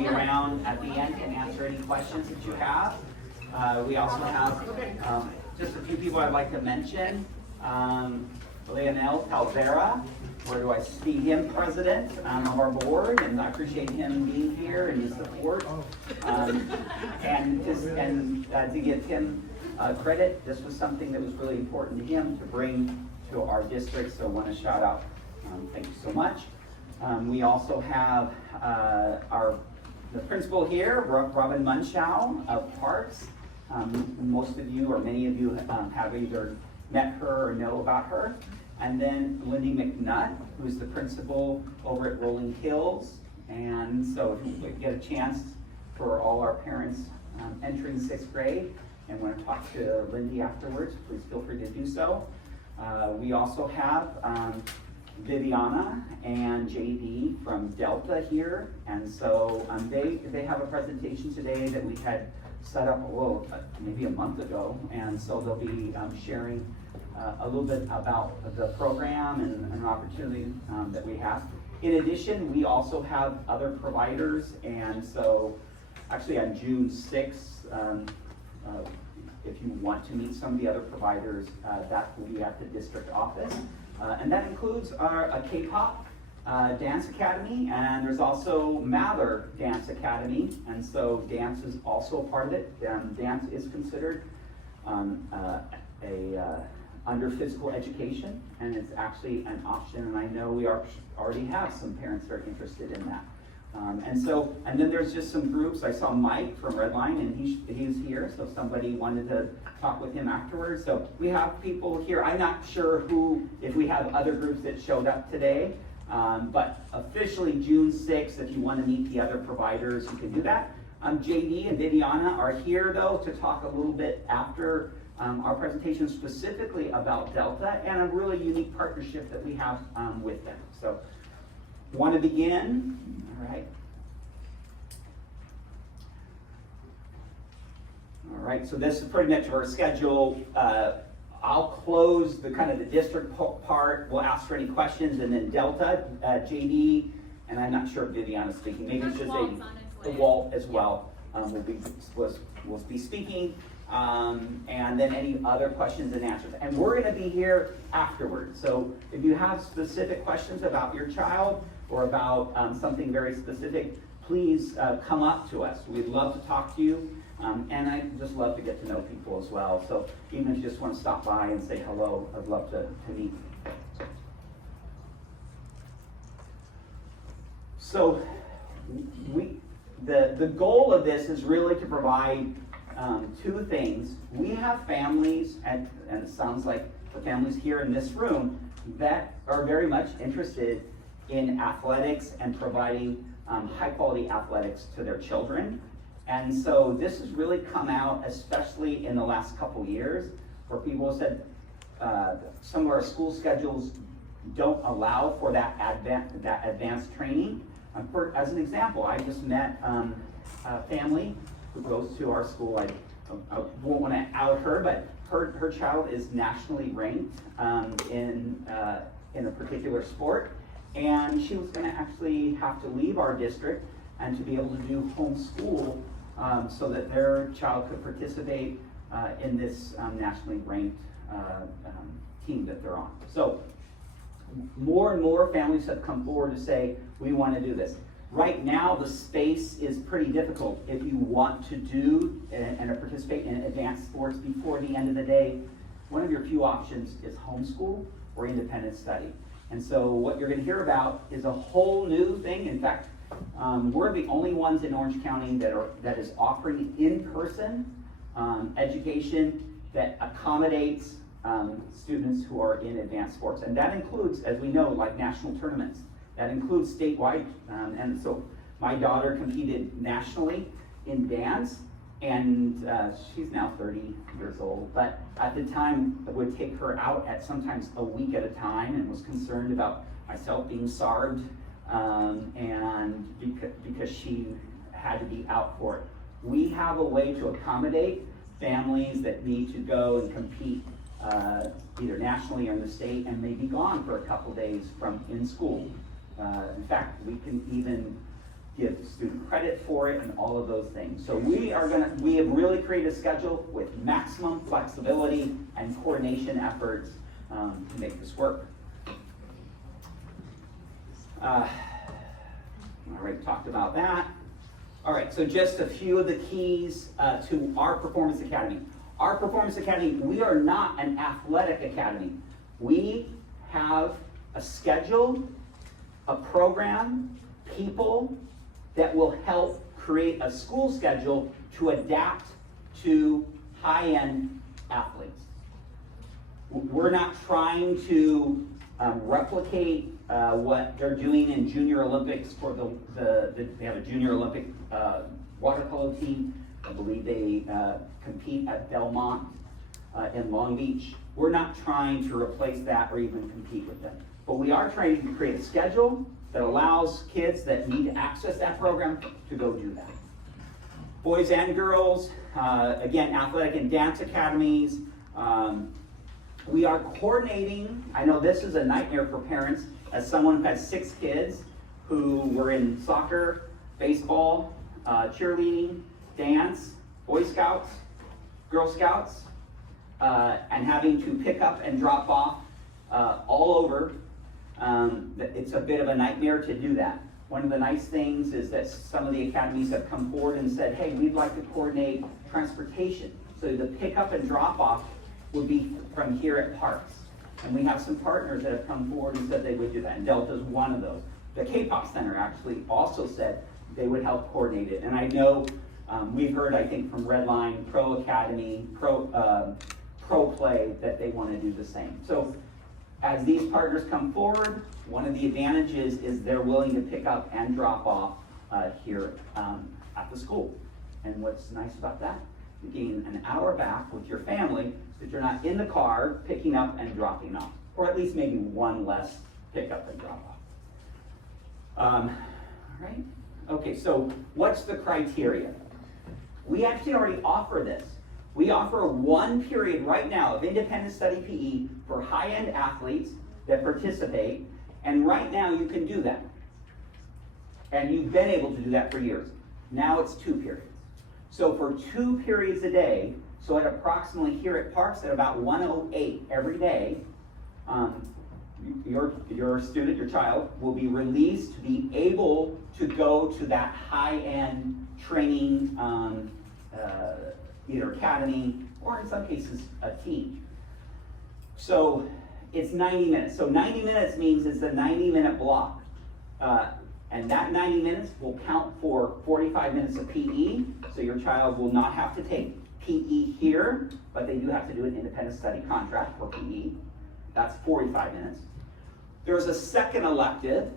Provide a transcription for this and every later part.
be around at the end and answer any questions that you have. We also have just a few people I'd like to mention. Leonel Calvera, where do I see him, president of our board, and I appreciate him being here and his support. And to give him credit, this was something that was really important to him to bring to our district, so I want to shout out. Thank you so much. We also have the principal here, Robin Munschow of Parks. Most of you, or many of you, have either met her or know about her. And then Lindy McNutt, who's the principal over at Rolling Hills. And so if you get a chance for all our parents entering 6th grade and want to talk to Lindy afterwards, please feel free to do so. We also have Viviana and JD from Delta here. And so they have a presentation today that we had set up maybe a month ago. And so they'll be sharing a little bit about the program and an opportunity that we have. In addition, we also have other providers, and so actually on June 6th, if you want to meet some of the other providers, that will be at the district office. And that includes a K-pop dance academy, and there's also Mather Dance Academy, and so dance is also a part of it. Dance is considered under physical education, and it's actually an option, and I know we already have some parents that are interested in that. And then there's just some groups. I saw Mike from Redline, and he's here, so if somebody wanted to talk with him afterwards. So we have people here. I'm not sure if we have other groups that showed up today, but officially June 6th, if you want to meet the other providers, you can do that. JD and Viviana are here, though, to talk a little bit after our presentation specifically about Delta and a really unique partnership that we have with them. So, want to begin? All right. All right, so this is pretty much our schedule. I'll close the district part. We'll ask for any questions, and then Delta, JD, and I'm not sure if Viviana's speaking. Maybe it's just the Walt as well will be speaking. And then any other questions and answers. And we're going to be here afterwards. So if you have specific questions about your child or about something very specific, please come up to us. We'd love to talk to you. And I just love to get to know people as well. So even if you just want to stop by and say hello, I'd love to meet. So the goal of this is really to provide two things. We have families, and it sounds like the families here in this room, that are very much interested in athletics and providing high quality athletics to their children. And so this has really come out, especially in the last couple years, where people said some of our school schedules don't allow for that advanced training. As an example, I just met a family who goes to our school. I won't want to out her, but her child is nationally ranked in a particular sport, and she was going to actually have to leave our district and to be able to do homeschool so that their child could participate in this nationally ranked team that they're on. So more and more families have come forward to say, we want to do this. Right now, the space is pretty difficult. If you want to do and participate in advanced sports before the end of the day, one of your few options is homeschool or independent study. And so what you're going to hear about is a whole new thing. In fact, we're the only ones in Orange County that is offering in-person education that accommodates students who are in advanced sports. And that includes, as we know, like national tournaments. That includes statewide, and so my daughter competed nationally in dance, and she's now 30 years old, but at the time I would take her out at sometimes a week at a time and was concerned about myself being starved, and because she had to be out for it. We have a way to accommodate families that need to go and compete either nationally or in the state and may be gone for a couple days from in school. In fact, we can even give student credit for it and all of those things. So we have really created a schedule with maximum flexibility and coordination efforts to make this work. I already talked about that. All right, so just a few of the keys to our Performance Academy. Our Performance Academy, we are not an athletic academy. We have a schedule, a program, people that will help create a school schedule to adapt to high-end athletes. We're not trying to replicate what they're doing in Junior Olympics for they have a Junior Olympic water polo team. I believe they compete at Belmont in Long Beach. We're not trying to replace that or even compete with them. But we are trying to create a schedule that allows kids that need to access that program to go do that. Boys and girls, again, athletic and dance academies. We are coordinating. I know this is a nightmare for parents as someone who has 6 kids who were in soccer, baseball, cheerleading, dance, Boy Scouts, Girl Scouts, and having to pick up and drop off all over. It's a bit of a nightmare to do that. One of the nice things is that some of the academies have come forward and said, hey, we'd like to coordinate transportation. So the pickup and drop off would be from here at Parks. And we have some partners that have come forward and said they would do that. And Delta's one of those. The K-pop Center actually also said they would help coordinate it. And I know we've heard, I think, from Redline, Pro Academy, Pro Play, that they want to do the same. So as these partners come forward, one of the advantages is they're willing to pick up and drop off here at the school. And what's nice about that? You gain an hour back with your family so that you're not in the car picking up and dropping off. Or at least maybe one less pick up and drop off. All right? Okay, so what's the criteria? We actually already offer this. We offer 1 period right now of independent study PE for high-end athletes that participate, and right now you can do that. And you've been able to do that for years. Now it's 2 periods. So for 2 periods a day, so at approximately here at Parks at about 1:08 every day, your student, your child, will be released to be able to go to that high-end training, either academy or in some cases a team. So it's 90 minutes. So 90 minutes means it's a 90-minute block. And that 90 minutes will count for 45 minutes of PE. So your child will not have to take PE here, but they do have to do an independent study contract for PE. That's 45 minutes. There's a second elective.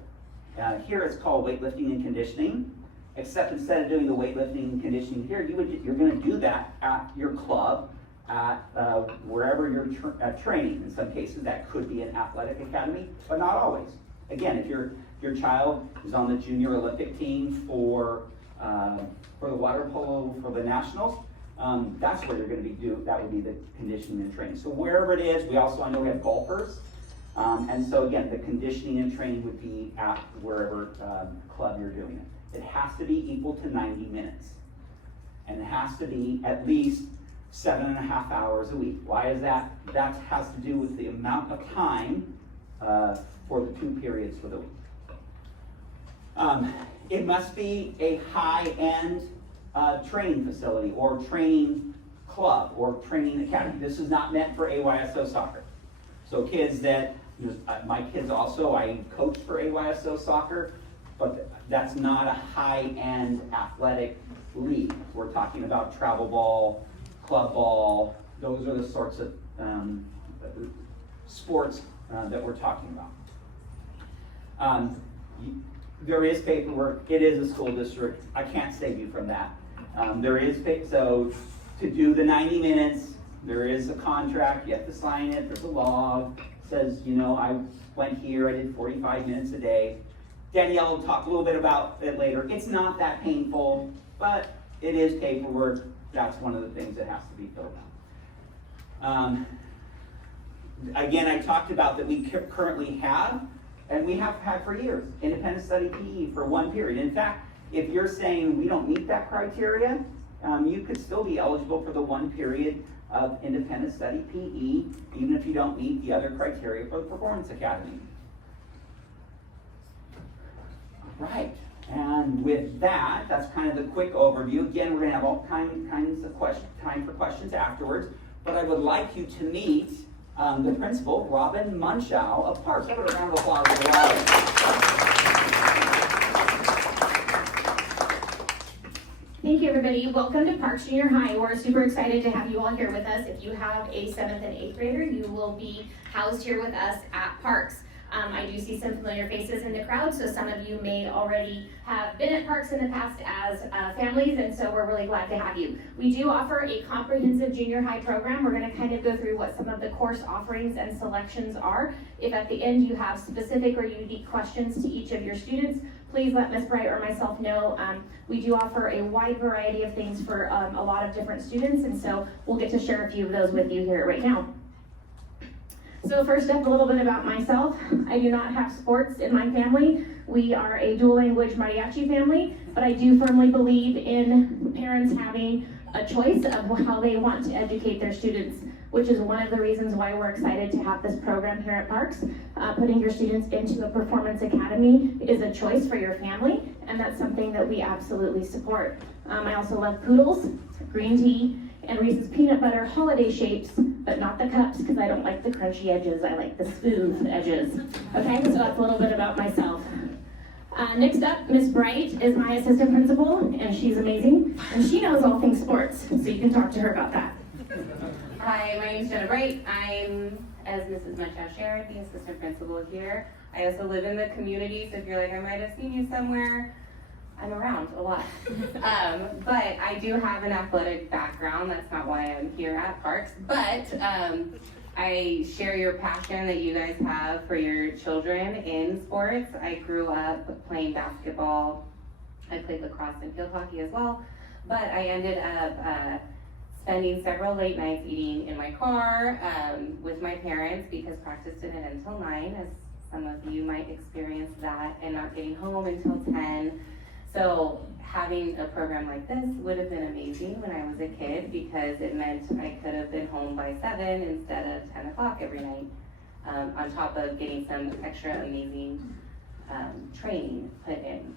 Here it's called weightlifting and conditioning. Except instead of doing the weightlifting and conditioning here, you're going to do that at your club, at wherever you're training. In some cases, that could be an athletic academy, but not always. Again, if your child is on the Junior Olympic team for the water polo for the nationals, that's where you're going to be that would be the conditioning and training. So wherever it is, I know we have golfers, and so again, the conditioning and training would be at wherever club you're doing it. It has to be equal to 90 minutes. And it has to be at least 7.5 hours a week. Why is that? That has to do with the amount of time for the 2 periods for the week. It must be a high-end training facility or training club or training academy. This is not meant for AYSO soccer. So kids that, my kids also, I coach for AYSO soccer, but that's not a high-end athletic league. We're talking about travel ball, club ball. Those are the sorts of sports that we're talking about. There is paperwork. It is a school district. I can't save you from that. There is so to do the 90 minutes, there is a contract. You have to sign it. There's a log. It says, I went here. I did 45 minutes a day. Danielle will talk a little bit about it later. It's not that painful, but it is paperwork. That's one of the things that has to be filled out. Again, I talked about that we currently have, and we have had for years, independent study PE for 1 period. In fact, If you're saying we don't meet that criteria, you could still be eligible for the 1 period of independent study PE, even if you don't meet the other criteria for the Performance Academy. All right, and with that, that's kind of the quick overview. Again, we're going to have all kinds of time for questions afterwards, but I would like you to meet the principal, Robin Munchow of Parks. Give her a round of applause for Robin. Thank you, everybody. Welcome to Parks Junior High. We're super excited to have you all here with us. If you have a 7th and 8th grader, you will be housed here with us at Parks. I do see some familiar faces in the crowd, so some of you may already have been at Parks in the past as families, and so we're really glad to have you. We do offer a comprehensive junior high program. We're going to kind of go through what some of the course offerings and selections are. If at the end you have specific or unique questions to each of your students, please let Ms. Bright or myself know. We do offer a wide variety of things for a lot of different students, and so we'll get to share a few of those with you here right now. So first up, a little bit about myself. I do not have sports in my family. We are a dual language mariachi family, but I do firmly believe in parents having a choice of how they want to educate their students, which is one of the reasons why we're excited to have this program here at Parks. Putting your students into a performance academy is a choice for your family, and that's something that we absolutely support. I also love poodles, green tea, and Reese's peanut butter holiday shapes, but not the cups because I don't like the crunchy edges. I like the smooth edges. Okay, so that's a little bit about myself. Next up, Miss Bright is my assistant principal, and she's amazing, and she knows all things sports, so you can talk to her about that. Hi, my name is Jenna Bright. I'm, as Mrs. Munchow shared, the assistant principal here. I also live in the community, so if you're like, I might have seen you somewhere, I'm around a lot. But I do have an athletic background. That's not why I'm here at Parks. But I share your passion that you guys have for your children in sports. I grew up playing basketball. I played lacrosse and field hockey as well. But I ended up spending several late nights eating in my car with my parents because practice didn't end until 9, as some of you might experience that, and not getting home until 10. So having a program like this would have been amazing when I was a kid because it meant I could have been home by 7 instead of 10 o'clock every night, on top of getting some extra amazing training put in.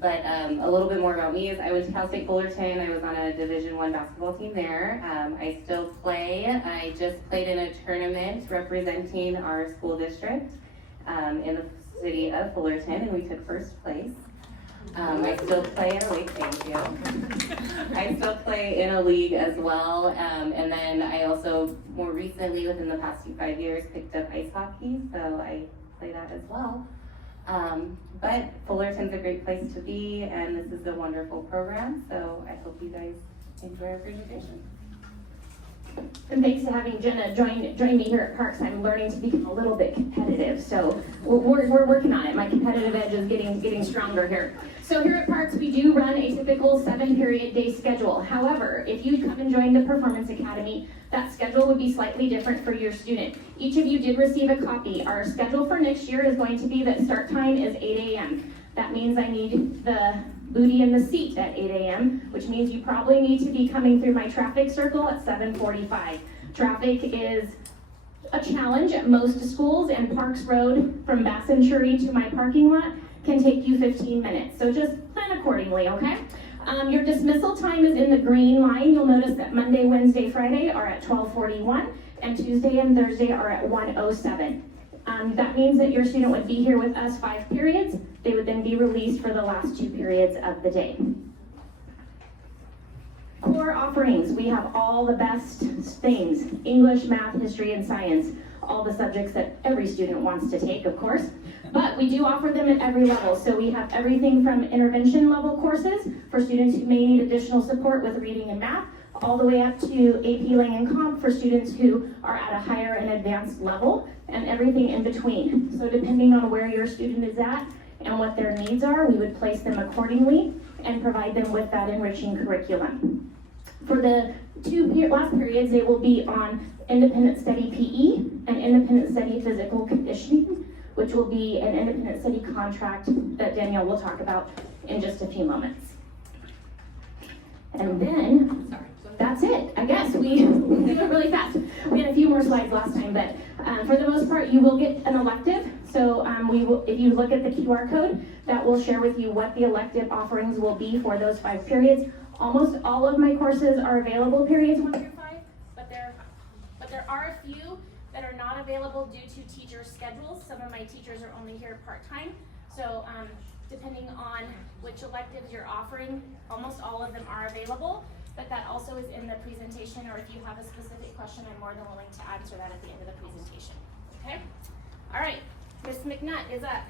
But a little bit more about me is I went to Cal State Fullerton. I was on a Division I basketball team there. I still play. I just played in a tournament representing our school district in the city of Fullerton, and we took first place. I still play in a league, thank you. I still play in a league as well, and then I also, more recently, within the past 5 years, picked up ice hockey, so I play that as well. But Fullerton's a great place to be, and this is a wonderful program, so I hope you guys enjoy our presentation. And thanks to having Jenna join me here at Parks, I'm learning to become a little bit competitive. So we're working on it. My competitive edge is getting stronger here. So here at Parks, we do run a typical 7-period day schedule. However, if you come and join the Performance Academy, that schedule would be slightly different for your student. Each of you did receive a copy. Our schedule for next year is going to be that start time is 8 a.m. That means I need the booty in the seat at 8 a.m., which means you probably need to be coming through my traffic circle at 7:45. Traffic is a challenge at most schools, and Parks Road from Bassentry to my parking lot can take you 15 minutes. So just plan accordingly, okay? Your dismissal time is in the green line. You'll notice that Monday, Wednesday, Friday are at 12:41, and Tuesday and Thursday are at 1:07. That means that your student would be here with us 5 periods. They would then be released for the last 2 periods of the day. Core offerings, we have all the best things: English, math, history, and science. All the subjects that every student wants to take, of course. But we do offer them at every level. So we have everything from intervention level courses for students who may need additional support with reading and math, all the way up to AP Lang and Comp for students who are at a higher and advanced level, and everything in between. So depending on where your student is at and what their needs are, we would place them accordingly and provide them with that enriching curriculum. For the 2 last periods, they will be on independent study PE and independent study physical conditioning, which will be an independent study contract that Danielle will talk about in just a few moments. And then, that's it, I guess. We did it really fast. We had a few more slides last time, but for the most part, you will get an elective. So if you look at the QR code, that will share with you what the elective offerings will be for those 5 periods. Almost all of my courses are available periods 1 through 5, but there are a few that are not available due to teacher schedules. Some of my teachers are only here part-time. So depending on which electives you're offering, almost all of them are available, but that also is in the presentation, or if you have a specific question, I'm more than willing to answer that at the end of the presentation, okay? All right, Ms. McNutt is up.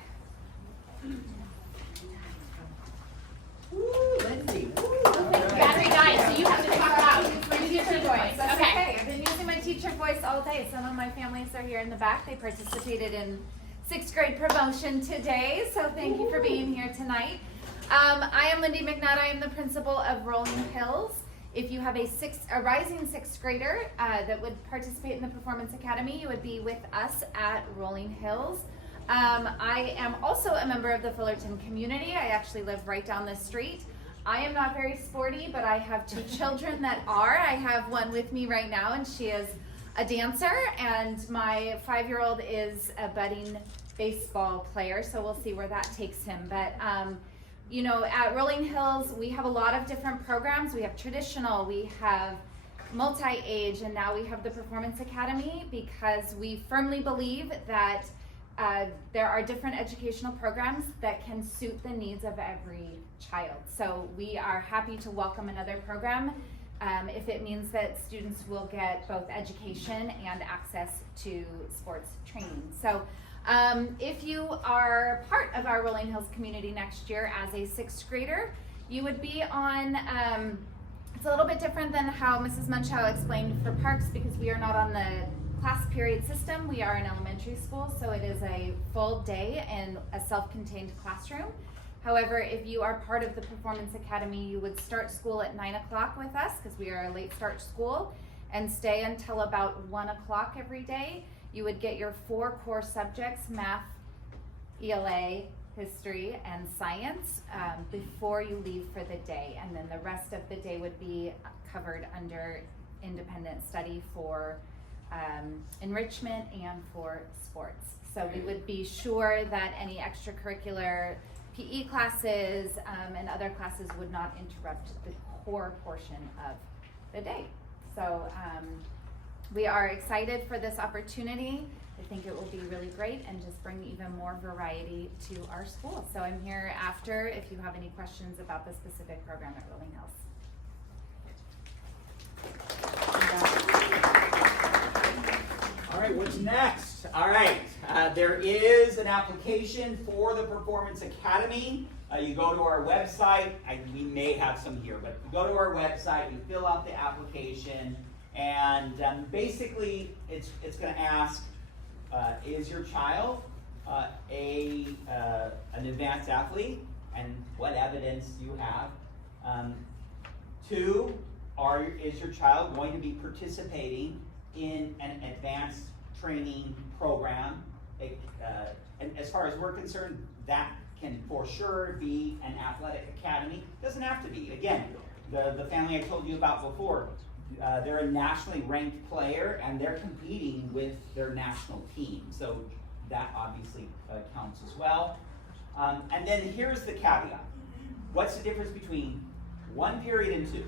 Woo, Lindsay. Woo. Battery died, so you have to talk loud. My teacher voice. That's Okay. okay. I've been using my teacher voice all day. Some of my families are here in the back. They participated in 6th grade promotion today, so thank you for being here tonight. I am Lindy McNutt. I am the principal of Rolling Hills. If you have a rising 6th grader that would participate in the Performance Academy, you would be with us at Rolling Hills. I am also a member of the Fullerton community. I actually live right down the street. I am not very sporty, but I have 2 children that are. I have one with me right now, and she is a dancer, and my 5-year-old is a budding baseball player, so we'll see where that takes him. But you know, at Rolling Hills, we have a lot of different programs. We have traditional, we have multi-age, and now we have the Performance Academy, because we firmly believe that there are different educational programs that can suit the needs of every child. So we are happy to welcome another program if it means that students will get both education and access to sports training. So if you are part of our Rolling Hills community next year as a 6th grader, you would be on, it's a little bit different than how Mrs. Munchow explained for Parks, because we are not on the class period system. We are an elementary school, so it is a full day in a self-contained classroom. However, if you are part of the Performance Academy, you would start school at 9 o'clock with us, because we are a late start school, and stay until about 1 o'clock every day. You would get your 4 core subjects, math, ELA, history, and science, before you leave for the day. And then the rest of the day would be covered under independent study for enrichment and for sports. So we would be sure that any extracurricular PE classes and other classes would not interrupt the core portion of the day. So we are excited for this opportunity. I think it will be really great and just bring even more variety to our school. So I'm here after if you have any questions about the specific program at Rolling Hills. All right, what's next? All right, there is an application for the Performance Academy. You go to our website. We may have some here, but you go to our website, you fill out the application, and basically it's going to ask, is your child an advanced athlete, and what evidence you have? 2, is your child going to be participating in an advanced training program? And as far as we're concerned, that can for sure be an athletic academy. Doesn't have to be. Again, the family I told you about before, they're a nationally ranked player, and they're competing with their national team. So that obviously counts as well. And then here's the caveat. What's the difference between 1 period and 2?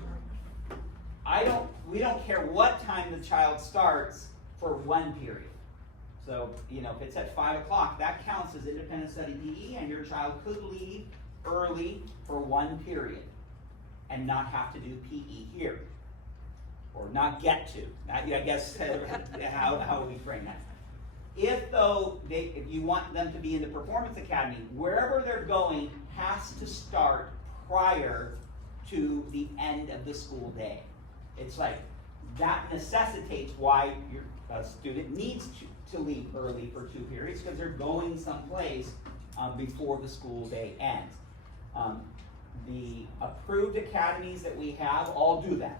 We don't care what time the child starts for 1 period. So, you know, if it's at 5 o'clock, that counts as independent study PE, and your child could leave early for 1 period and not have to do PE here, or not get to. I guess how we frame that. If though, if you want them to be in the Performance Academy, wherever they're going has to start prior to the end of the school day. It's like, that necessitates why your student needs to leave early for 2 periods, because they're going someplace before the school day ends. The approved academies that we have all do that.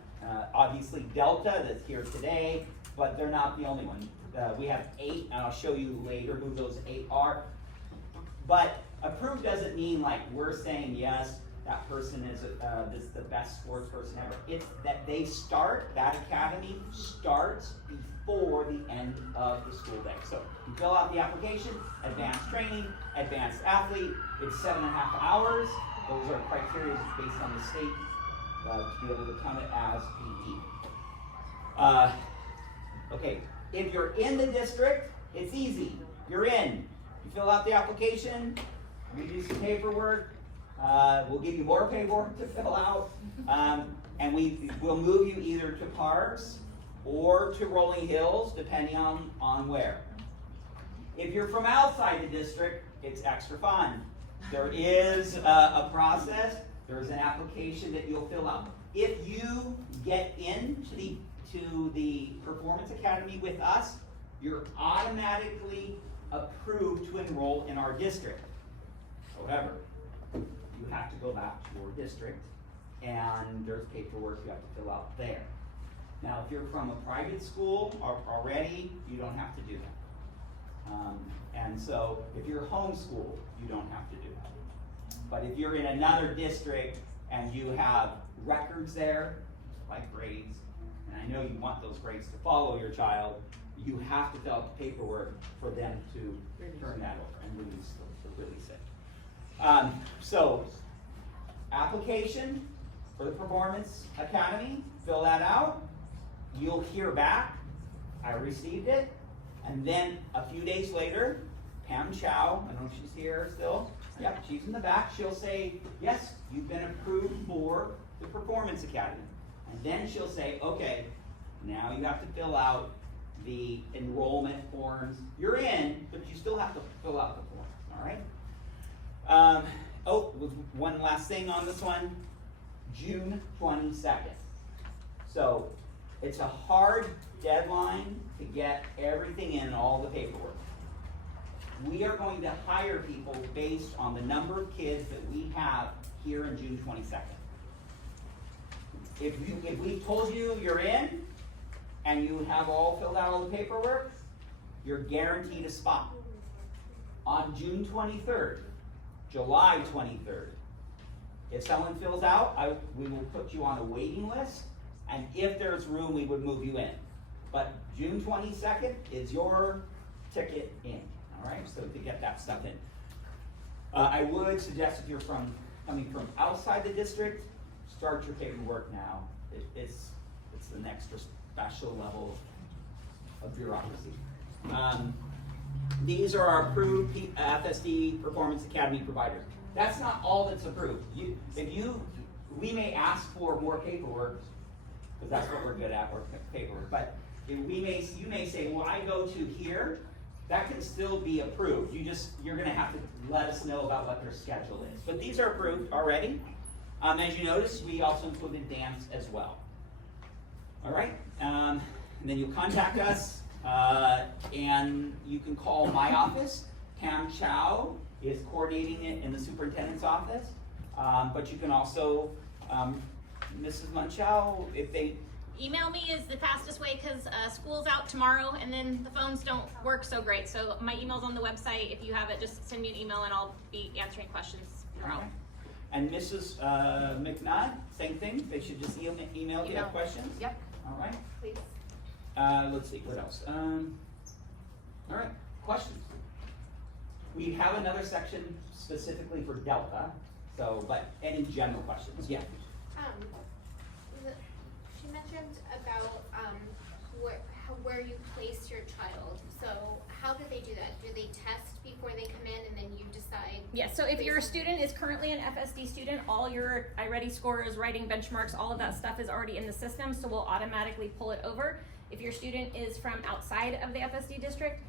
Obviously Delta, that's here today, but they're not the only one. We have 8, and I'll show you later who those 8 are. But approved doesn't mean like we're saying yes, that person is the best sports person ever. It's that that academy starts before the end of the school day. So you fill out the application, advanced training, advanced athlete, it's 7.5 hours. Those are criteria based on the state to be able to count it as PE. Okay, if you're in the district, it's easy. You're in. You fill out the application, we do some paperwork, we'll give you more paperwork to fill out, and we'll move you either to Parks or to Rolling Hills, depending on where. If you're from outside the district, it's extra fun. There is a process, there's an application that you'll fill out. If you get into the Performance Academy with us, you're automatically approved to enroll in our district. However, you have to go back to your district, and there's paperwork you have to fill out there. Now, if you're from a private school already, you don't have to do that. And so, if you're homeschooled, you don't have to do that. But if you're in another district and you have records there, like grades, and I know you want those grades to follow your child, you have to fill out the paperwork for them to turn that over and release it. So, application for the Performance Academy, fill that out. You'll hear back, I received it, and then a few days later, Pam Chow, I don't know if she's here still, yep, she's in the back, she'll say, yes, you've been approved for the Performance Academy. And then she'll say, okay, now you have to fill out the enrollment forms. You're in, but you still have to fill out the forms, all right? One last thing on this one, June 22nd. So it's a hard deadline to get everything in, all the paperwork. We are going to hire people based on the number of kids that we have here in June 22nd. If we told you you're in, and you have all filled out all the paperwork, you're guaranteed a spot. On June 23rd, July 23rd, if someone fills out, we will put you on a waiting list, and if there's room, we would move you in. But June 22nd is your ticket in, all right? So to get that stuff in. I would suggest if you're coming from outside the district, start your paperwork now. It's an extra special level of bureaucracy. These are our approved FSD Performance Academy providers. That's not all that's approved. We may ask for more paperwork, because that's what we're good at, or paperwork, but you may say, well, I go to here, that can still be approved. You're gonna have to let us know about what their schedule is. But these are approved already. As you notice, we also included dance as well. All right, and then you'll contact us, and you can call my office. Pam Chow is coordinating it in the superintendent's office, but you can also, Mrs. Munchow, if they... Email me is the fastest way because school's out tomorrow and then the phones don't work so great. So my email's on the website. If you have it, just send me an email and I'll be answering questions throughout. Okay. And Mrs. McNutt, same thing. They should just email if you have questions. Yep. All right. Please. Let's see, what else? All right, questions. We have another section specifically for Delta, but any general questions? Yeah. She mentioned about where you place your child. So how do they do that? Do they test before they come in and then you decide? Yes, so if your student is currently an FSD student, all your iReady scores, writing benchmarks, all of that stuff is already in the system, so we'll automatically pull it over. If your student is from outside of the FSD district,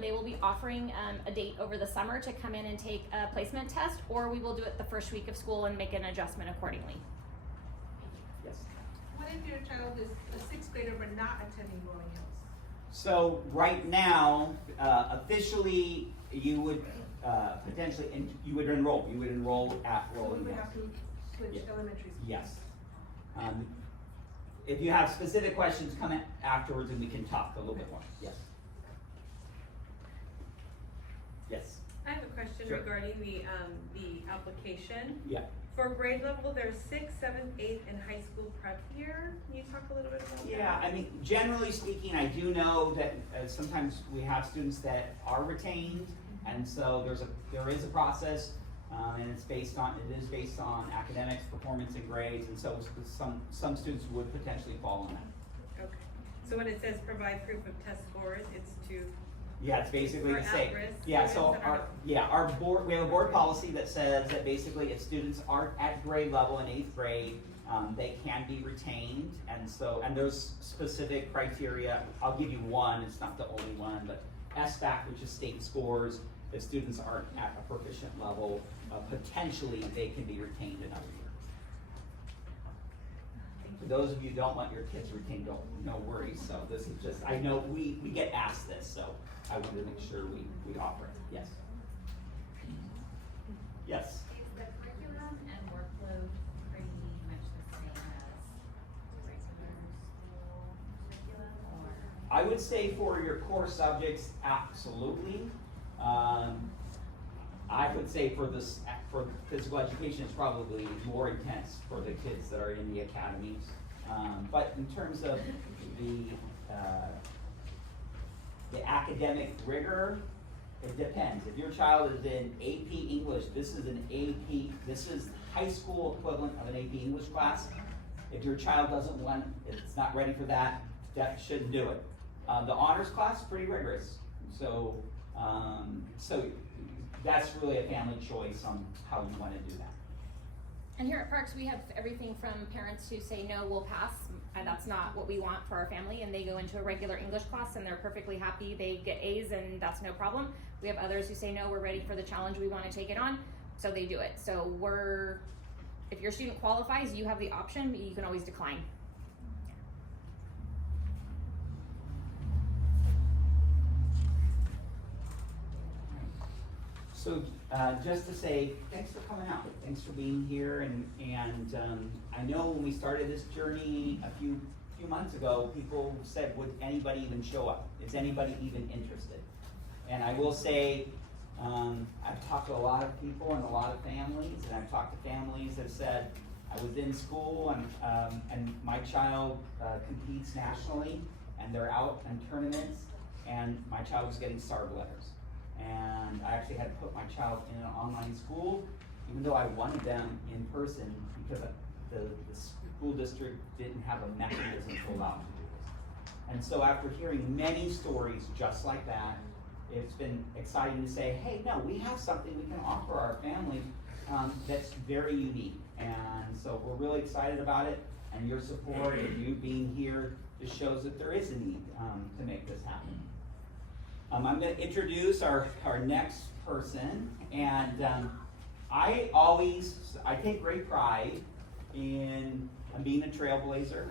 they will be offering a date over the summer to come in and take a placement test, or we will do it the first week of school and make an adjustment accordingly. Yes. What if your child is a 6th grader but not attending Rolling Hills? So right now, officially, you would potentially, you would enroll at So Rolling we would Hills. have to switch elementary school? Yes. If you have specific questions, come afterwards and we can talk a little bit more. Yes. Yes. I have a question Sure. regarding the application. Yeah. For grade level, there's 6th, 7th, 8th, and high school prep year. Can you talk a little bit about that? Yeah, I mean, generally speaking, I do know that sometimes we have students that are retained, and so there is a process, and it is based on academics, performance, and grades, and so some students would potentially fall on that. Okay. So when it says provide proof of test scores, it's to Yeah, it's basically for to say, at-risk yeah, so students that our board, we have a board policy that says that basically if students aren't at grade level in 8th grade, they can be retained, and there's specific criteria. I'll give you one, it's not the only one, but SBAC, which is state scores, if students aren't at a proficient level, potentially they can be retained another year. For those of you who don't want your kids retained, no worries, so this is just, I know we get asked this, so I wanted to make sure we offer it, yes. Yes? Is the curriculum and workload pretty much the same as regular school curriculum, or? I would say for your core subjects, absolutely. I would say for physical education, it's probably more intense for the kids that are in the academies. But in terms of the academic rigor, it depends. If your child is in AP English, this is high school equivalent of an AP English class. If your child it's not ready for that, that shouldn't do it. The honors class is pretty rigorous. So that's really a family choice on how you want to do that. And here at Parks, we have everything from parents who say, no, we'll pass, and that's not what we want for our family, and they go into a regular English class and they're perfectly happy, they get A's and that's no problem. We have others who say, no, we're ready for the challenge, we want to take it on, so they do it. So if your student qualifies, you have the option, but you can always decline. So just to say, thanks for coming out. Thanks for being here. And I know when we started this journey a few months ago, people said, would anybody even show up? Is anybody even interested? And I will say, I've talked to a lot of people and a lot of families, and I've talked to families that said, I was in school and my child competes nationally, and they're out in tournaments, and my child was getting SARB letters. And I actually had to put my child in an online school, even though I wanted them in person, because the school district didn't have a mechanism to allow them to do this. And so after hearing many stories just like that, it's been exciting to say, hey, no, we have something we can offer our families that's very unique. And so we're really excited about it, and your support and you being here just shows that there is a need to make this happen. I'm going to introduce our next person, and I take great pride in being a trailblazer.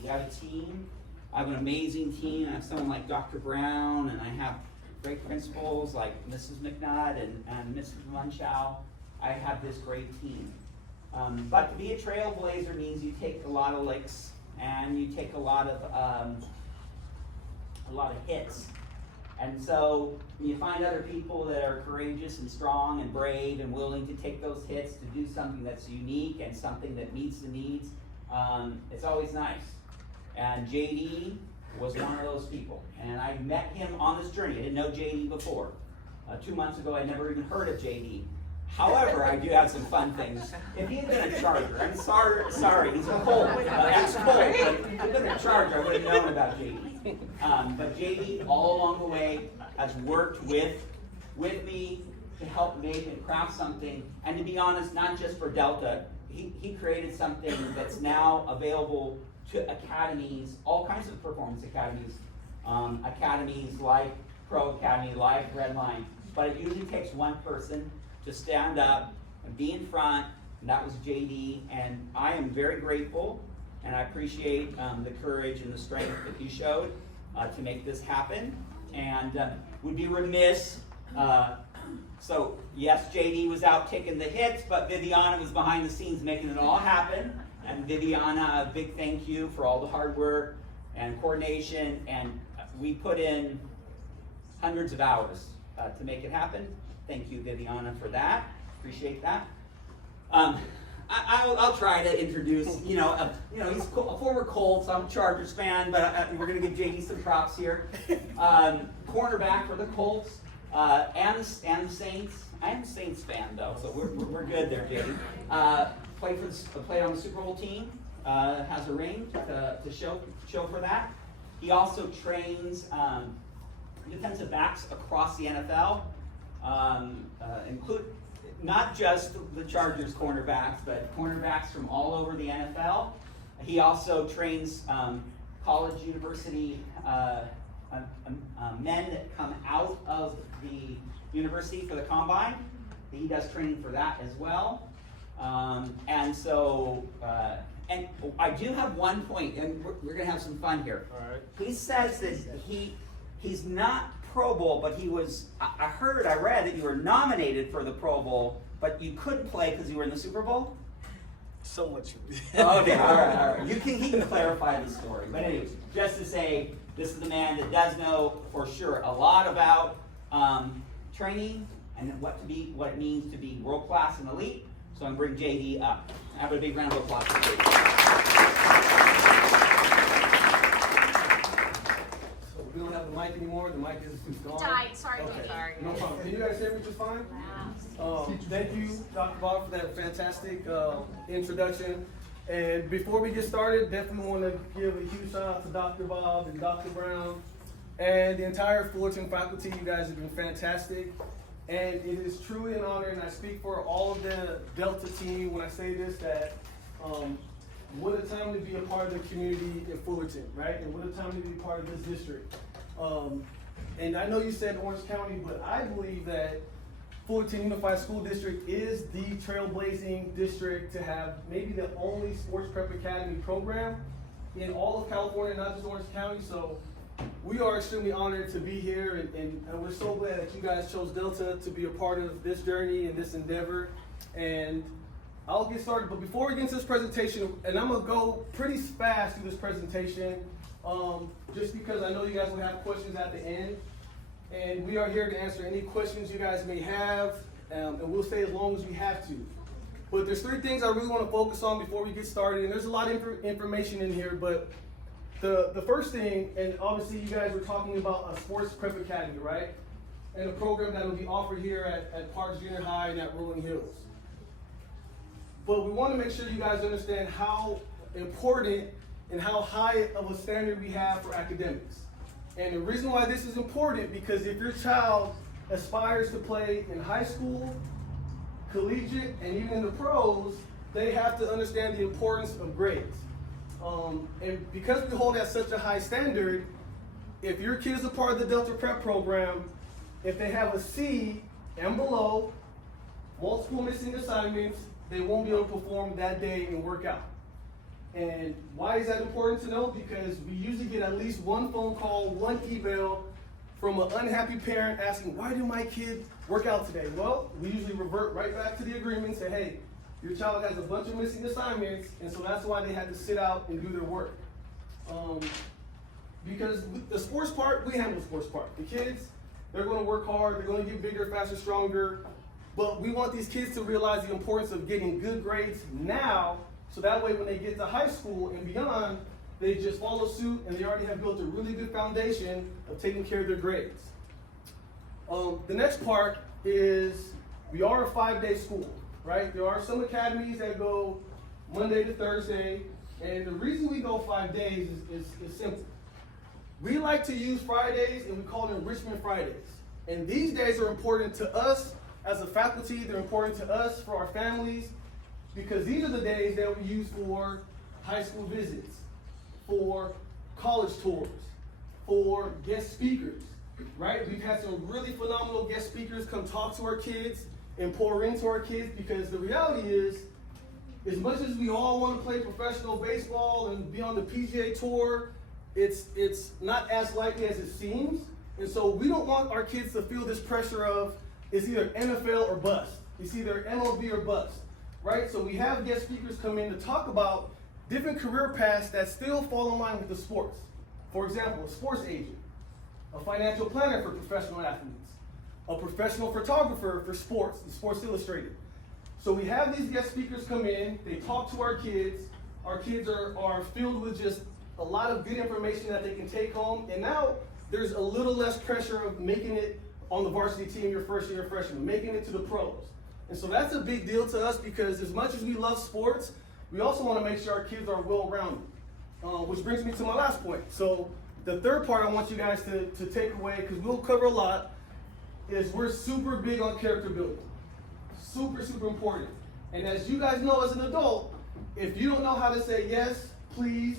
We have a team. I have an amazing team. I have someone like Dr. Brown, and I have great principals like Mrs. McNutt and Mrs. Munchow. I have this great team. But to be a trailblazer means you take a lot of licks, and you take a lot of hits. And so when you find other people that are courageous and strong and brave and willing to take those hits to do something that's unique and something that meets the needs, it's always nice. And JD was one of those people. And I met him on this journey. I didn't know JD before. 2 months ago, I'd never even heard of JD. However, I do have some fun things. If he had been a Charger, I'm sorry, he's a Colt, ex-Colt, but if he had been a Charger, I would have known about JD. But JD, all along the way, has worked with me to help make and craft something. And to be honest, not just for Delta, he created something that's now available to academies, all kinds of performance academies, academies like Pro Academy, like Redline. But it usually takes one person to stand up and be in front, and that was JD, and I am very grateful, and I appreciate the courage and the strength that you showed to make this happen, and would be remiss, so yes, JD was out kicking the hits, but Viviana was behind the scenes making it all happen, and Viviana, a big thank you for all the hard work and coordination, and we put in hundreds of hours to make it happen. Thank you, Viviana, for that. Appreciate that. I'll try to introduce, he's a former Colts, I'm a Chargers fan, but we're going to give JD some props here. Cornerback for the Colts and the Saints. I am a Saints fan, though, so we're good there, JD. Played on the Super Bowl team, has a ring to show for that. He also trains defensive backs across the NFL, include not just the Chargers cornerbacks, but cornerbacks from all over the NFL. He also trains college, university men that come out of the university for the combine. He does training for that as well. And I do have one point, and we're going to have some fun here. All right. He says that he's not Pro Bowl, but he was, I read that you were nominated for the Pro Bowl, but you couldn't play because you were in the Super Bowl? So much. Okay, all right. He can clarify the story. But anyways, just to say, this is the man that does know for sure a lot about training and what it means to be world class and elite. So I'm going to bring JD up. Have a big round of applause for JD. So we don't have the mic anymore. The mic is gone. Died. Sorry, Okay. JD. No problem. Can you guys hear me just fine? Thank you, Dr. Bob, for that fantastic introduction. And before we get started, definitely want to give a huge shout out to Dr. Bob and Dr. Brown and the entire Fullerton faculty. You guys have been fantastic. And it is truly an honor, and I speak for all of the Delta team when I say this, that what a time to be a part of the community in Fullerton, right? And what a time to be part of this district. And I know you said Orange County, but I believe that Fullerton Unified School District is the trailblazing district to have maybe the only sports prep academy program in all of California, not just Orange County. So we are extremely honored to be here, and we're so glad that you guys chose Delta to be a part of this journey and this endeavor. And I'll get started, but before we get into this presentation, and I'm gonna go pretty fast through this presentation, just because I know you guys will have questions at the end. And we are here to answer any questions you guys may have, and we'll stay as long as we have to. But there's three things I really want to focus on before we get started, and there's a lot of information in here, but the first thing, and obviously you guys were talking about a sports prep academy, right? And a program that will be offered here at Parks Junior High and at Rolling Hills. But we want to make sure you guys understand how important and how high of a standard we have for academics. And the reason why this is important, because if your child aspires to play in high school, collegiate, and even in the pros, they have to understand the importance of grades. And because we hold at such a high standard, if your kid is a part of the Delta Prep program, if they have a C and below, multiple missing assignments, they won't be able to perform that day and work out. And why is that important to know? Because we usually get at least one phone call, one email from an unhappy parent asking, why did my kid work out today? Well, we usually revert right back to the agreement and say, hey, your child has a bunch of missing assignments, and so that's why they had to sit out and do their work. Because the sports part, we handle the sports part. The kids, they're going to work hard, they're going to get bigger, faster, stronger, but we want these kids to realize the importance of getting good grades now, so that way when they get to high school and beyond, they just follow suit and they already have built a really good foundation of taking care of their grades. The next part is we are a 5-day school, right? There are some academies that go Monday to Thursday, and the reason we go 5 days is simple. We like to use Fridays and we call them Enrichment Fridays. And these days are important to us as a faculty, they're important to us for our families, because these are the days that we use for high school visits, for college tours, for guest speakers, right? We've had some really phenomenal guest speakers come talk to our kids and pour into our kids, because the reality is, as much as we all want to play professional baseball and be on the PGA Tour, it's not as likely as it seems. And so we don't want our kids to feel this pressure of it's either NFL or bust. It's either MLB or bust. Right? So we have guest speakers come in to talk about different career paths that still fall in line with the sports. For example, a sports agent, a financial planner for professional athletes, a professional photographer for sports, the Sports Illustrated. So we have these guest speakers come in, they talk to our kids. Our kids are filled with just a lot of good information that they can take home. And now there's a little less pressure of making it on the varsity team your first year freshman, making it to the pros. And so that's a big deal to us because as much as we love sports, we also want to make sure our kids are well-rounded. Which brings me to my last point. So the third part I want you guys to take away, because we'll cover a lot, is we're super big on character building. Super, super important. And as you guys know as an adult, if you don't know how to say yes, please,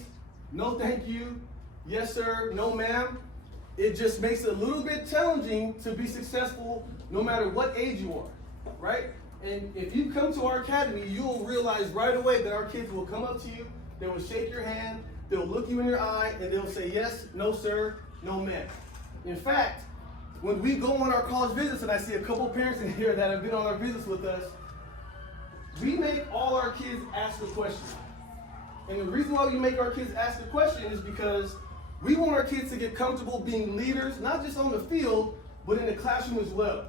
no thank you, yes sir, no ma'am, it just makes it a little bit challenging to be successful no matter what age you are, right? And if you come to our academy, you'll realize right away that our kids will come up to you, they will shake your hand, they'll look you in your eye, and they'll say yes, no sir, no ma'am. In fact, when we go on our college visits, and I see a couple parents in here that have been on our visits with us, we make all our kids ask a question. And the reason why we make our kids ask a question is because we want our kids to get comfortable being leaders, not just on the field, but in the classroom as well.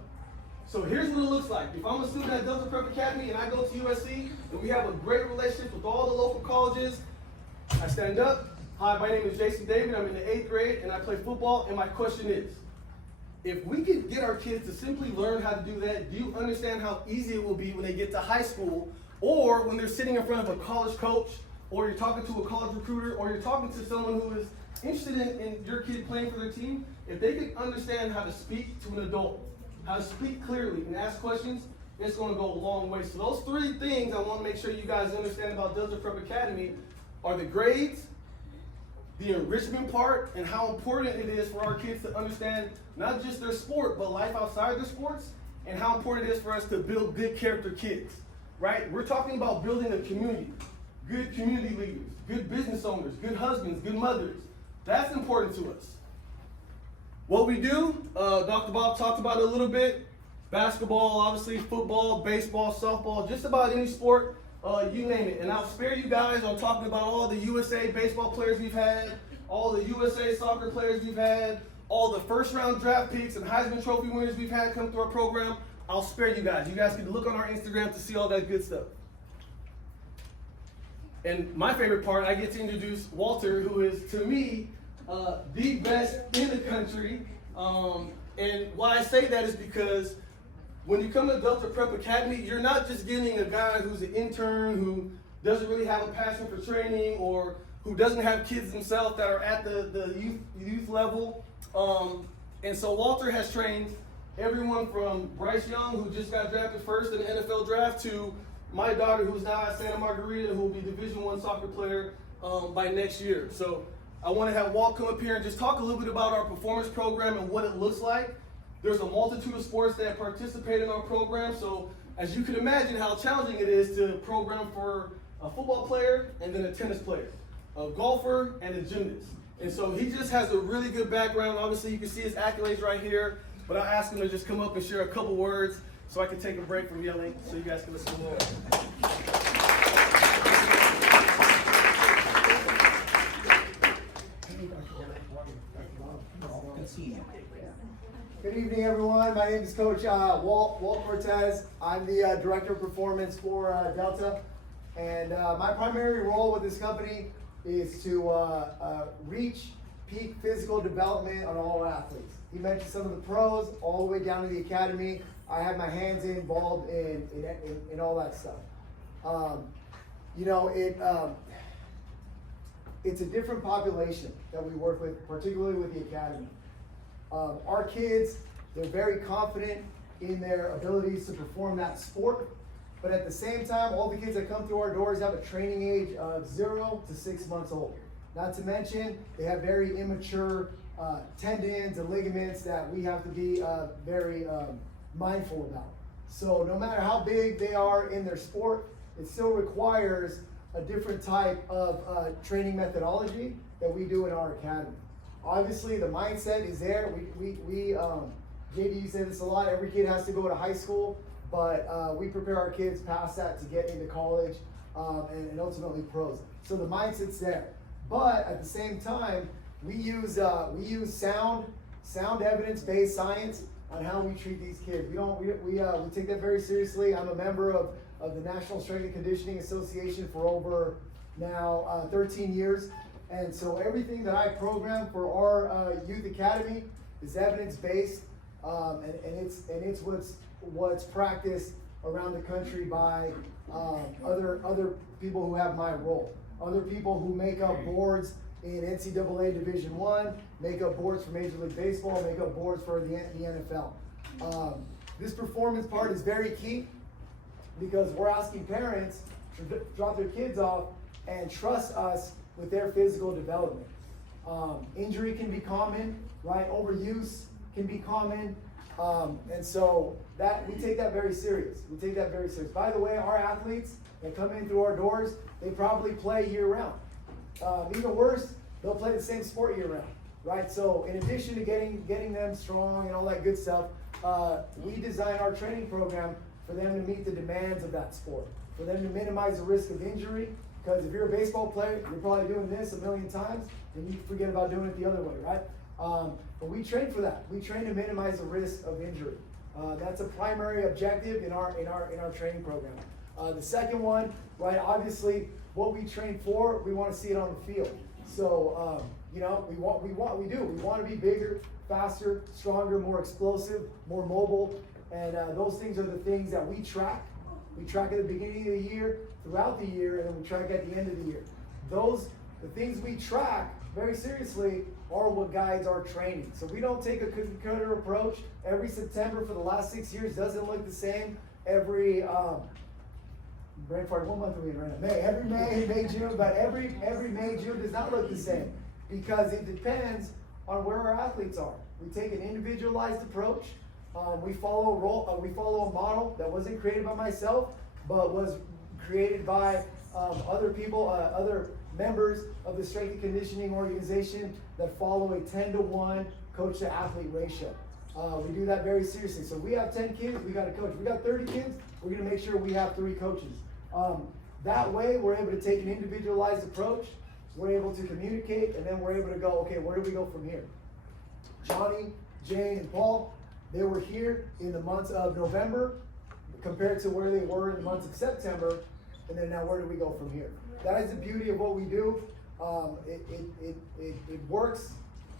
So here's what it looks like. If I'm a student at Delta Prep Academy and I go to USC, and we have a great relationship with all the local colleges, I stand up. Hi, my name is Jason David. I'm in the 8th grade, and I play football. And my question is, if we could get our kids to simply learn how to do that, do you understand how easy it will be when they get to high school, or when they're sitting in front of a college coach, or you're talking to a college recruiter, or you're talking to someone who is interested in your kid playing for their team? If they could understand how to speak to an adult, how to speak clearly and ask questions, it's going to go a long way. So those 3 things I want to make sure you guys understand about Delta Prep Academy are the grades, the enrichment part, and how important it is for our kids to understand not just their sport, but life outside their sports, and how important it is for us to build good character kids, right? We're talking about building a community, good community leaders, good business owners, good husbands, good mothers. That's important to us. What we do, Dr. Bob talked about it a little bit, basketball, obviously, football, baseball, softball, just about any sport, you name it. And I'll spare you guys on talking about all the USA baseball players we've had, all the USA soccer players we've had, all the first-round draft picks and Heisman Trophy winners we've had come through our program. I'll spare you guys. You guys can look on our Instagram to see all that good stuff. And my favorite part, I get to introduce Walter, who is, to me, the best in the country. And why I say that is because when you come to Delta Prep Academy, you're not just getting a guy who's an intern who doesn't really have a passion for training or who doesn't have kids himself that are at the youth level. And so Walter has trained everyone from Bryce Young, who just got drafted first in the NFL draft, to my daughter, who's now at Santa Margarita, who will be Division I soccer player by next year. So I want to have Walt come up here and just talk a little bit about our performance program and what it looks like. There's a multitude of sports that participate in our program, so as you can imagine how challenging it is to program for a football player and then a tennis player, a golfer and a gymnast. And so he just has a really good background. Obviously, you can see his accolades right here, but I asked him to just come up and share a couple words so I can take a break from yelling so you guys can listen more. Good evening, everyone. My name is Coach Walt Cortez. I'm the Director of Performance for Delta. And my primary role with this company is to reach peak physical development on all our athletes. He mentioned some of the pros all the way down to the academy. I have my hands involved in all that stuff. It's a different population that we work with, particularly with the academy. Our kids, they're very confident in their abilities to perform that sport, but at the same time, all the kids that come through our doors have a training age of 0 to 6 months old. Not to mention, they have very immature tendons and ligaments that we have to be very mindful about. So no matter how big they are in their sport, it still requires a different type of training methodology that we do in our academy. Obviously, the mindset is there. JD, you say this a lot, every kid has to go to high school, but we prepare our kids past that to get into college and ultimately pros. So the mindset's there. But at the same time, we use sound evidence-based science on how we treat these kids. We take that very seriously. I'm a member of of the National Strength and Conditioning Association for over now 13 years. And so everything that I program for our youth academy is evidence-based, and it's what's practiced around the country by other people who have my role. Other people who make up boards in NCAA Division I, make up boards for Major League Baseball, make up boards for the NFL. This performance part is very key because we're asking parents to drop their kids off and trust us with their physical development. Injury can be common, right? Overuse can be common. And so that we take that very serious. We take that very serious. By the way, our athletes that come in through our doors, they probably play year round. Even worse, they'll play the same sport year round, right? So in addition to getting them strong and all that good stuff, we design our training program for them to meet the demands of that sport, for them to minimize the risk of injury. Because if you're a baseball player, you're probably doing this a million times, and you forget about doing it the other way, right? But we train for that. We train to minimize the risk of injury. That's a primary objective in our training program. The second one, right? Obviously, what we train for, we want to see it on the field. So, we want to be bigger, faster, stronger, more explosive, more mobile, and those things are the things that we track. We track at the beginning of the year, throughout the year, and then we track at the end of the year. The things we track very seriously are what guides our training. So we don't take a cookie cutter approach. Every September for the last 6 years doesn't look the same. Every brain fart, what month are we in right now? May. Every May, June, but every May, June does not look the same because it depends on where our athletes are. We take an individualized approach. We follow a model that wasn't created by myself, but was created by other people, other members of the strength and conditioning organization that follow a 10-to-1 coach to athlete ratio. We do that very seriously. So we have 10 kids, we got a coach. We got 30 kids, we're gonna make sure we have 3 coaches. That way we're able to take an individualized approach, we're able to communicate, and then we're able to go, okay, where do we go from here? Johnny, Jane, and Paul, they were here in the months of November compared to where they were in the months of September, and then now where do we go from here? That is the beauty of what we do. It works,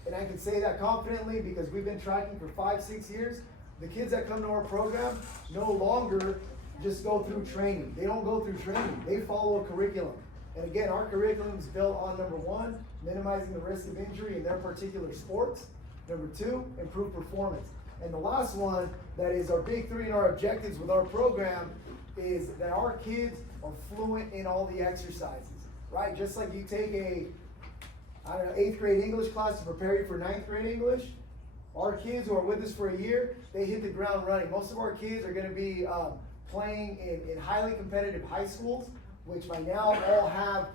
and I can say that confidently because we've been tracking for 5-6 years. The kids that come to our program no longer just go through training. They don't go through training. They follow a curriculum. And again, our curriculum is built on number 1, minimizing the risk of injury in their particular sports. Number 2, improve performance. And the last one, that is our big 3 in our objectives with our program, is that our kids are fluent in all the exercises, right? Just like you take a, 8th grade English class to prepare you for 9th grade English, our kids who are with us for a year, they hit the ground running. Most of our kids are gonna be playing in highly competitive high schools, which by now all have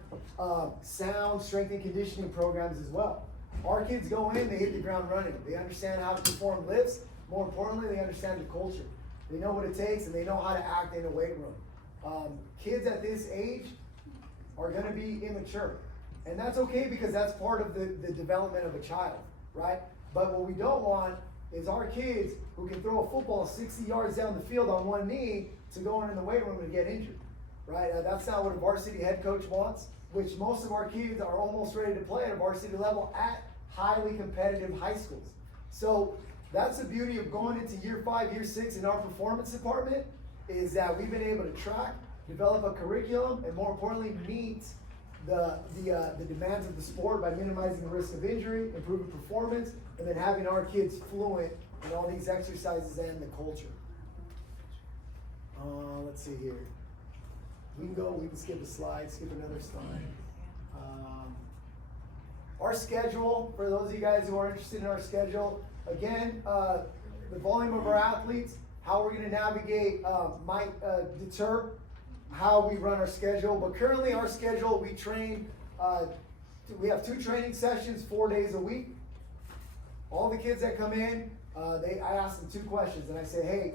sound strength and conditioning programs as well. Our kids go in, they hit the ground running. They understand how to perform lifts. More importantly, they understand the culture. They know what it takes and they know how to act in a weight room. Kids at this age are gonna be immature. And that's okay because that's part of the development of a child, right? But what we don't want is our kids who can throw a football 60 yards down the field on one knee to go in the weight room and get injured, right? That's not what a varsity head coach wants, which most of our kids are almost ready to play at a varsity level at highly competitive high schools. So that's the beauty of going into year 5, year 6 in our performance department, is that we've been able to track, develop a curriculum, and more importantly, meet the demands of the sport by minimizing the risk of injury, improving performance, and then having our kids fluent in all these exercises and the culture. Let's see here. We can skip a slide, skip another slide. Our schedule, for those of you guys who are interested in our schedule, again, the volume of our athletes, how we're gonna navigate might deter how we run our schedule, but currently our schedule, we train, we have 2 training sessions, 4 days a week. All the kids that come in, I ask them 2 questions, and I say, hey,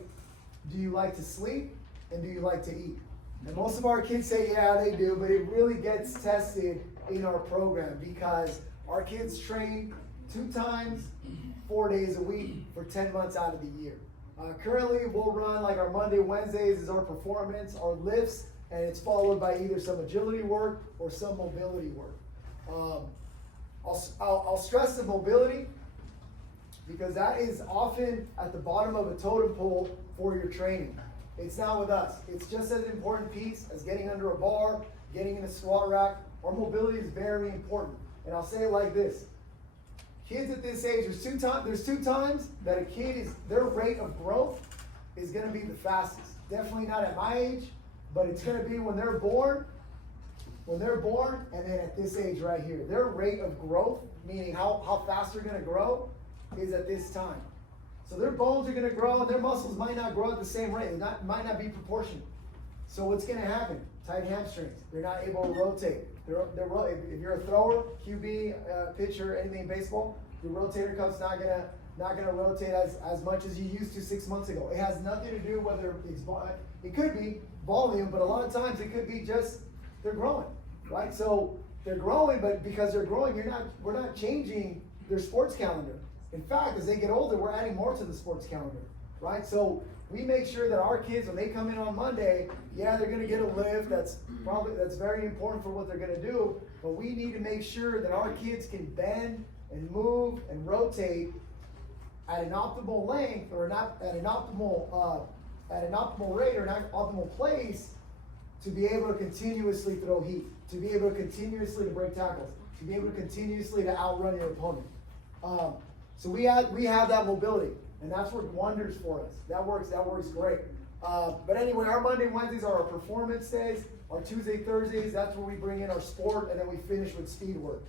do you like to sleep, and do you like to eat? And most of our kids say, yeah, they do, but it really gets tested in our program because our kids train 2 times, 4 days a week for 10 months out of the year. Currently, we'll run like our Monday, Wednesdays is our performance, our lifts, and it's followed by either some agility work or some mobility work. I'll stress the mobility because that is often at the bottom of a totem pole for your training. It's not with us. It's just as important piece as getting under a bar, getting in a squat rack. Our mobility is very important. And I'll say it like this. Kids at this age, there's two times that a kid their rate of growth is gonna be the fastest. Definitely not at my age, but it's gonna be when they're born, and then at this age right here. Their rate of growth, meaning how fast they're gonna grow, is at this time. So their bones are gonna grow, and their muscles might not grow at the same rate. It might not be proportional. So what's gonna happen? Tight hamstrings. They're not able to rotate. If you're a thrower, QB, pitcher, anything in baseball, your rotator cuff's not gonna rotate as much as you used to 6 months ago. It has nothing to do whether it could be volume, but a lot of times it could be just they're growing, right? So they're growing, but because they're growing, we're not changing their sports calendar. In fact, as they get older, we're adding more to the sports calendar, right? So we make sure that our kids, when they come in on Monday, yeah, they're gonna get a lift. That's very important for what they're gonna do. But we need to make sure that our kids can bend and move and rotate at an optimal length, or not at an optimal rate, or an optimal place, to be able to continuously throw heat, to be able to continuously to break tackles, to be able to continuously to outrun your opponent. So we have that mobility. And that's worked wonders for us. That works great. But anyway, our Monday, Wednesdays are our performance days. Our Tuesday, Thursdays, that's where we bring in our sport, and then we finish with speed work.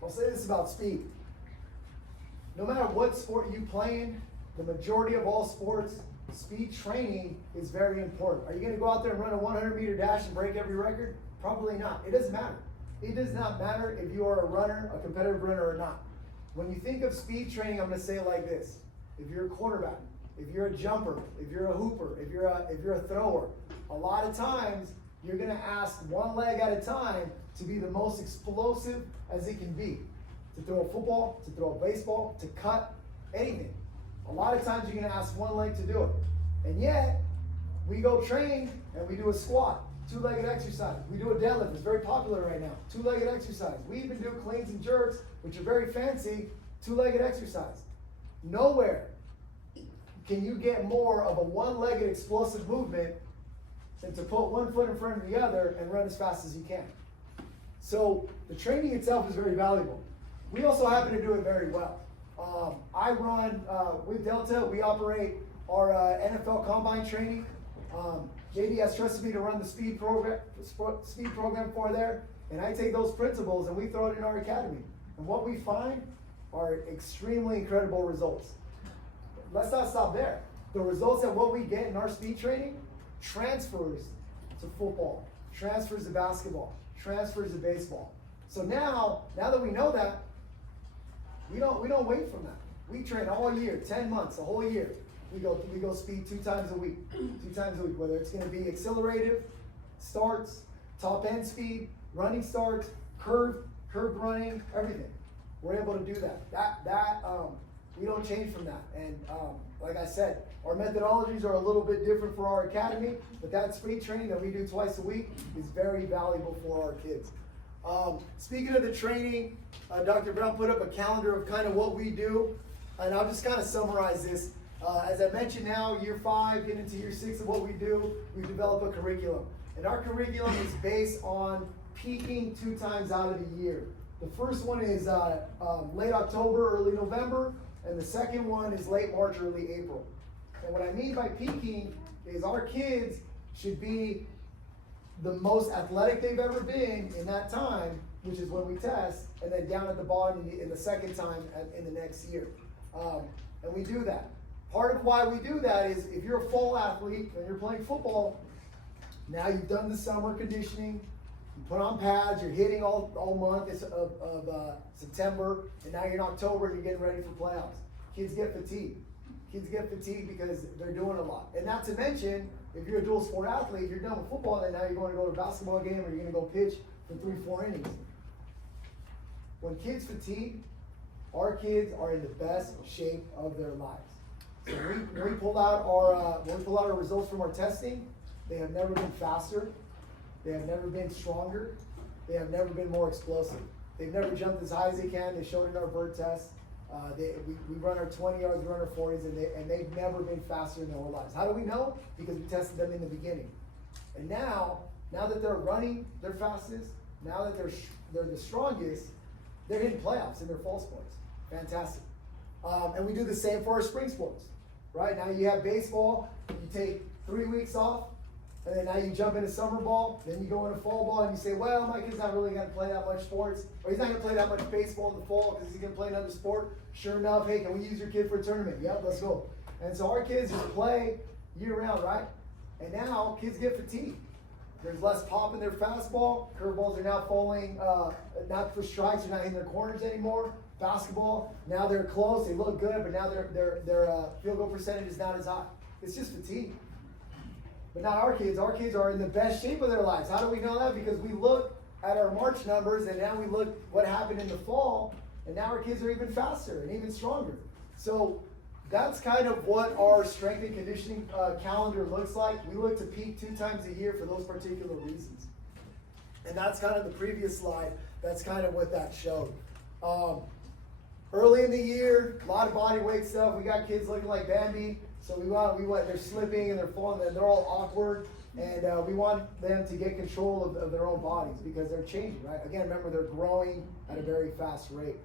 I'll say this about speed. No matter what sport you play in, the majority of all sports, speed training is very important. Are you gonna go out there and run a 100-meter dash and break every record? Probably not. It doesn't matter. It does not matter if you are a runner, a competitive runner or not. When you think of speed training, I'm gonna say it like this. If you're a quarterback, if you're a jumper, if you're a hooper, if you're a thrower, a lot of times you're gonna ask one leg at a time to be the most explosive as it can be. To throw a football, to throw a baseball, to cut, anything. A lot of times you're gonna ask one leg to do it. And yet, we go train and we do a squat, two-legged exercise. We do a deadlift, it's very popular right now. Two-legged exercise. We even do cleans and jerks, which are very fancy, two-legged exercise. Nowhere can you get more of a one-legged explosive movement than to put one foot in front of the other and run as fast as you can. So the training itself is very valuable. We also happen to do it very well. I run, with Delta, we operate our NFL Combine training. JD has trusted me to run the speed program for there, and I take those principles and we throw it in our academy. And what we find are extremely incredible results. Let's not stop there. The results that what we get in our speed training transfers to football, transfers to basketball, transfers to baseball. So now that we know that, we don't wait from that. We train all year, 10 months, a whole year. We go speed 2 times a week, whether it's gonna be accelerative, starts, top end speed, running starts, curved running, everything. We're able to do that. We don't change from that. And like I said, our methodologies are a little bit different for our academy, but that speed training that we do twice a week is very valuable for our kids. Speaking of the training, Dr. Brown put up a calendar of kind of what we do, and I'll just kind of summarize this. As I mentioned now, year 5, getting into year 6 of what we do, we develop a curriculum. And our curriculum is based on peaking 2 times out of the year. The first one is late October, early November, and the second one is late March, early April. And what I mean by peaking is our kids should be the most athletic they've ever been in that time, which is when we test, and then down at the bottom in the second time in the next year. And we do that. Part of why we do that is if you're a fall athlete and you're playing football, now you've done the summer conditioning, you put on pads, you're hitting all month of September, and now you're in October and you're getting ready for playoffs. Kids get fatigued. Kids get fatigued because they're doing a lot. And not to mention, if you're a dual sport athlete, if you're done with football, then now you're going to go to a basketball game or you're going to go pitch for 3-4 innings. When kids fatigue, our kids are in the best shape of their lives. So when we pull out our results from our testing, they have never been faster, they have never been stronger, they have never been more explosive. They've never jumped as high as they can. They showed in our bird test. We run our 20 yards, we run our 40s, and they've never been faster in their whole lives. How do we know? Because we tested them in the beginning. And now that they're running their fastest, now that they're the strongest, they're hitting playoffs in their fall sports. Fantastic. And we do the same for our spring sports. Right? Now you have baseball, you take 3 weeks off, and then now you jump into summer ball, then you go into fall ball, and you say, well, my kid's not really going to play that much sports, or he's not going to play that much baseball in the fall because he's going to play another sport. Sure enough, hey, can we use your kid for a tournament? Yep, let's go. And so our kids just play year-round, right? And now kids get fatigued. There's less pop in their fastball. Curveballs are now falling, not for strikes, they're not hitting their corners anymore. Basketball, now they're close, they look good, but now their field goal percentage is not as high. It's just fatigue. But not our kids. Our kids are in the best shape of their lives. How do we know that? Because we look at our March numbers, and now we look what happened in the fall, and now our kids are even faster and even stronger. So that's kind of what our strength and conditioning calendar looks like. We look to peak 2 times a year for those particular reasons. And that's kind of the previous slide. That's kind of what that showed. Early in the year, a lot of body weight stuff. We got kids looking like Bambi. So we want they're slipping and they're falling and they're all awkward. And we want them to get control of their own bodies because they're changing, right? Again, remember, they're growing at a very fast rate.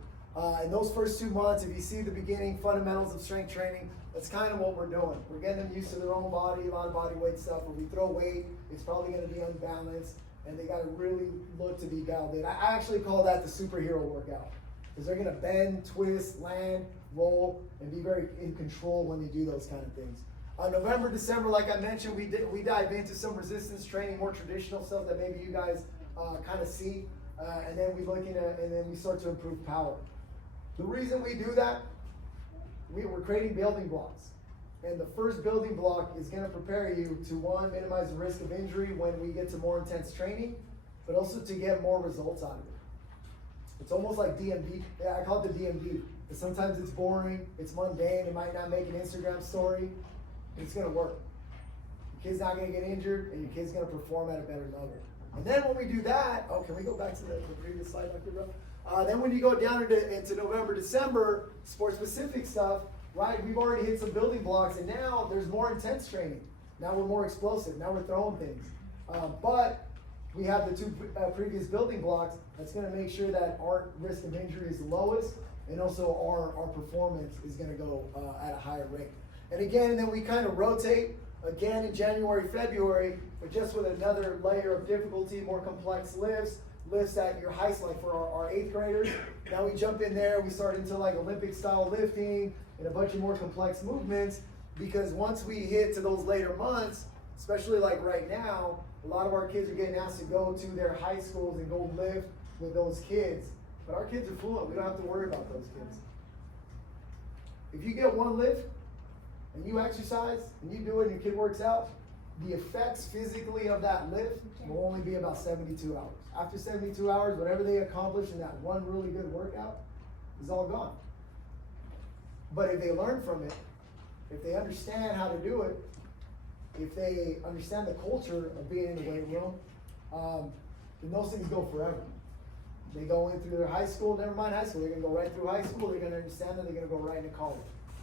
In those first 2 months, if you see the beginning fundamentals of strength training, that's kind of what we're doing. We're getting them used to their own body, a lot of body weight stuff. When we throw weight, it's probably going to be unbalanced, and they got to really look to be dialed in. I actually call that the superhero workout because they're going to bend, twist, land, roll, and be very in control when they do those kind of things. November, December, like I mentioned, we dive into some resistance training, more traditional stuff that maybe you guys kind of see, and then we start to improve power. The reason we do that, we're creating building blocks. And the first building block is going to prepare you to, one, minimize the risk of injury when we get to more intense training, but also to get more results out of it. It's almost like DMD. Yeah, I call it the DMD. But sometimes it's boring, it's mundane, it might not make an Instagram story, but it's going to work. Your kid's not going to get injured, and your kid's going to perform at a better level. And then when we do that, can we go back to the previous slide, Dr. Bro? Then when you go down into November, December, sport-specific stuff, right, we've already hit some building blocks, and now there's more intense training. Now we're more explosive. Now we're throwing things. But we have the 2 previous building blocks that's going to make sure that our risk of injury is the lowest, and also our performance is going to go at a higher rate. And again, then we kind of rotate again in January, February, but just with another layer of difficulty, more complex lifts at your heights, like for our 8th graders. Now we jump in there, we start into like Olympic style lifting and a bunch of more complex movements, because once we hit to those later months, especially like right now, a lot of our kids are getting asked to go to their high schools and go lift with those kids. But our kids are fluent, we don't have to worry about those kids. If you get one lift and you exercise and you do it and your kid works out, the effects physically of that lift will only be about 72 hours. After 72 hours, whatever they accomplish in that one really good workout is all gone. But if they learn from it, if they understand how to do it, if they understand the culture of being in the weight room, then those things go forever. They go in through their high school, never mind high school, they're gonna go right through high school, they're gonna understand that, they're gonna go right into college.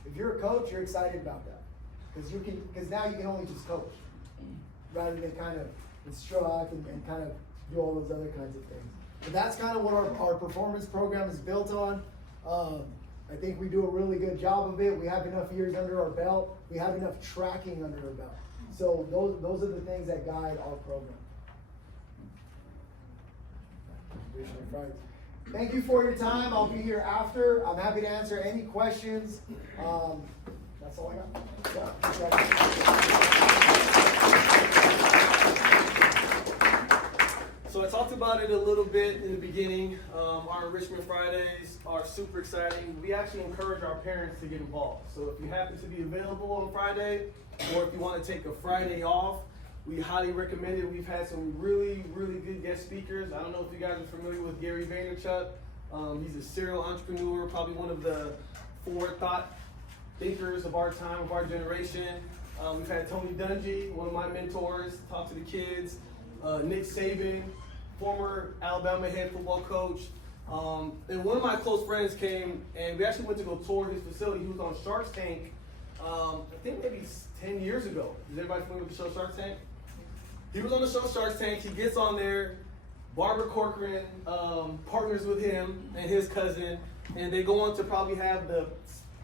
If you're a coach, you're excited about that. Because now you can only just coach, rather than kind of instruct and kind of do all those other kinds of things. But that's kind of what our performance program is built on. I think we do a really good job of it. We have enough years under our belt. We have enough tracking under our belt. So those are the things that guide our program. Thank you for your time. I'll be here after. I'm happy to answer any questions. That's all I got. So I talked about it a little bit in the beginning. Our Enrichment Fridays are super exciting. We actually encourage our parents to get involved. So if you happen to be available on Friday, or if you want to take a Friday off, we highly recommend it. We've had some really, really good guest speakers. I don't know if you guys are familiar with Gary Vaynerchuk. He's a serial entrepreneur, probably one of the thinkers of our time, of our generation. We've had Tony Dungy, one of my mentors, talk to the kids. Nick Saban, former Alabama head football coach. And one of my close friends came, and we actually went to go tour his facility. He was on Shark Tank, I think maybe 10 years ago. Is everybody familiar with the show Shark Tank? He was on the show Shark Tank. He gets on there. Barbara Corcoran partners with him and his cousin, and they go on to probably have the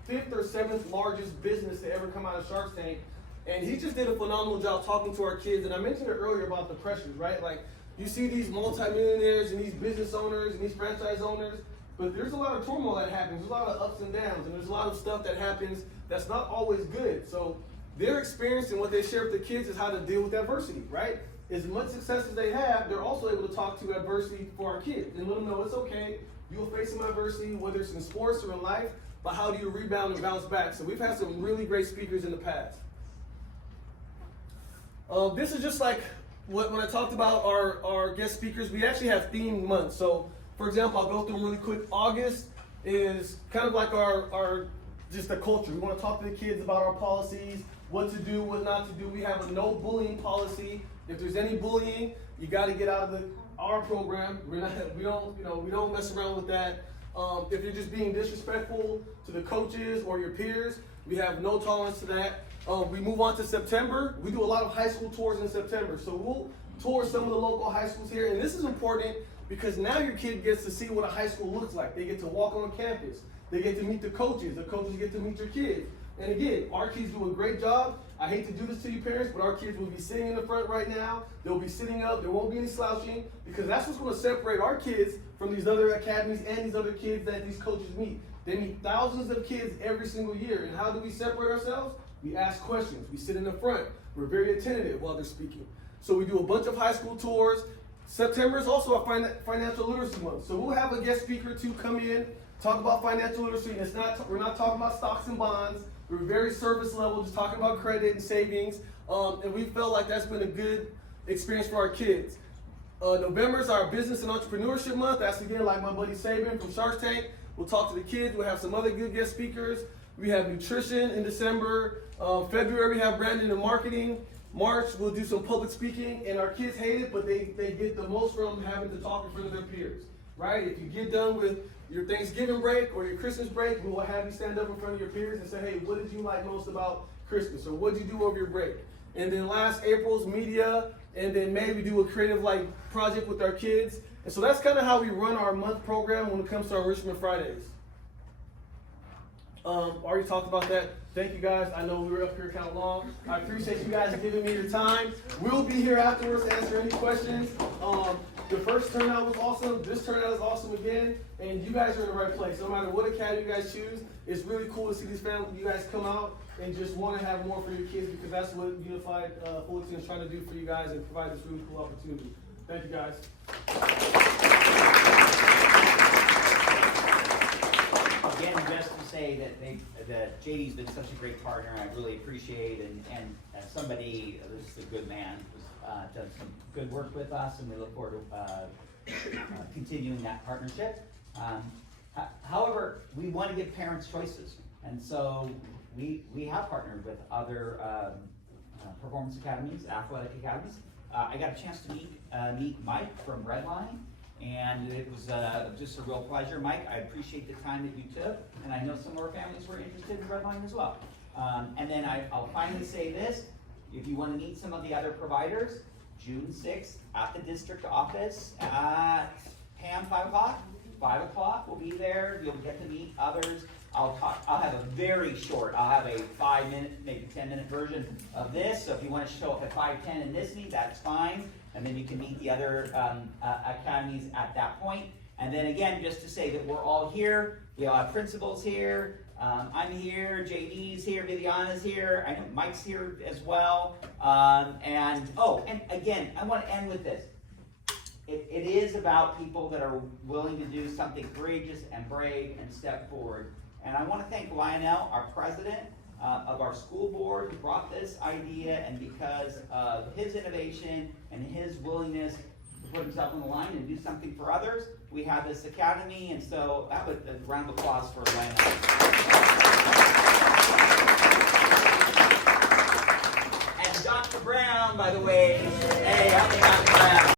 5th or 7th largest business to ever come out of Shark Tank. And he just did a phenomenal job talking to our kids. And I mentioned it earlier about the pressures, right? Like, you see these multimillionaires and these business owners and these franchise owners, but there's a lot of turmoil that happens. There's a lot of ups and downs, and there's a lot of stuff that happens that's not always good. So their experience and what they share with the kids is how to deal with adversity, right? As much success as they have, they're also able to talk to adversity for our kids and let them know it's okay. You'll face some adversity, whether it's in sports or in life, but how do you rebound and bounce back? So we've had some really great speakers in the past. This is just like when I talked about our guest speakers, we actually have themed months. So, for example, I'll go through them really quick. August is kind of like our just the culture. We want to talk to the kids about our policies, what to do, what not to do. We have a no bullying policy. If there's any bullying, you got to get out of our program. We don't mess around with that. If you're just being disrespectful to the coaches or your peers, we have no tolerance to that. We move on to September. We do a lot of high school tours in September. So we'll tour some of the local high schools here. And this is important because now your kid gets to see what a high school looks like. They get to walk on campus. They get to meet the coaches get to meet your kids. And again, our kids do a great job. I hate to do this to you parents, but our kids will be sitting in the front right now. They'll be sitting up. There won't be any slouching because that's what's going to separate our kids from these other academies and these other kids that these coaches meet. They meet thousands of kids every single year. And how do we separate ourselves? We ask questions. We sit in the front. We're very attentive while they're speaking. So we do a bunch of high school tours. September is also a financial literacy month. So we'll have a guest speaker to come in, talk about financial literacy. And we're not talking about stocks and bonds. We're very surface level, just talking about credit and savings. And we felt like that's been a good experience for our kids. November is our business and entrepreneurship month. That's again like my buddy Saban from Shark Tank. We'll talk to the kids. We'll have some other good guest speakers. We have nutrition in December. February, we have branding and marketing. March, we'll do some public speaking. And our kids hate it, but they get the most from having to talk in front of their peers, right? If you get done with your Thanksgiving break or your Christmas break, we will have you stand up in front of your peers and say, hey, what did you like most about Christmas? Or what did you do over your break? And then last April's media. And then May, we do a creative project with our kids. And so that's kind of how we run our month program when it comes to our Richmond Fridays. Already talked about that. Thank you guys. I know we were up here kind of long. I appreciate you guys giving me your time. We'll be here afterwards to answer any questions. The first turnout was awesome. This turnout is awesome again. And you guys are in the right place. No matter what academy you guys choose, it's really cool to see these families, you guys come out and just want to have more for your kids because that's what Unified Fullerton is trying to do for you guys and provide this really cool opportunity. Thank you guys. Again, just to say that JD's been such a great partner, I really appreciate, and as somebody, this is a good man, who's done some good work with us, and we look forward to continuing that partnership. However, we want to give parents choices, and so we have partnered with other performance academies, athletic academies. I got a chance to meet Mike from Redline. And it was just a real pleasure, Mike. I appreciate the time that you took, and I know some of our families were interested in Redline as well. And then I'll finally say this, if you want to meet some of the other providers, June 6th at the district office at Pam, 5 o'clock. 5 o'clock, we'll be there. You'll get to meet others. I'll have a very short, I'll have a 5-minute, maybe 10-minute version of this. So if you want to show up at 5:10 in this meet, that's fine. And then you can meet the other academies at that point. And then again, just to say that we're all here. We all have principals here. I'm here. JD's here. Viviana's here. I know Mike's here as well. And again, I want to end with this. It is about people that are willing to do something courageous and brave and step forward. And I want to thank Lionel, our president, of our school board, who brought this idea, and because of his innovation and his willingness to put himself on the line and do something for others, we have this academy. And so that was a round of applause for Lionel. And Dr. Brown, by the way. Hey, how about Dr. Brown?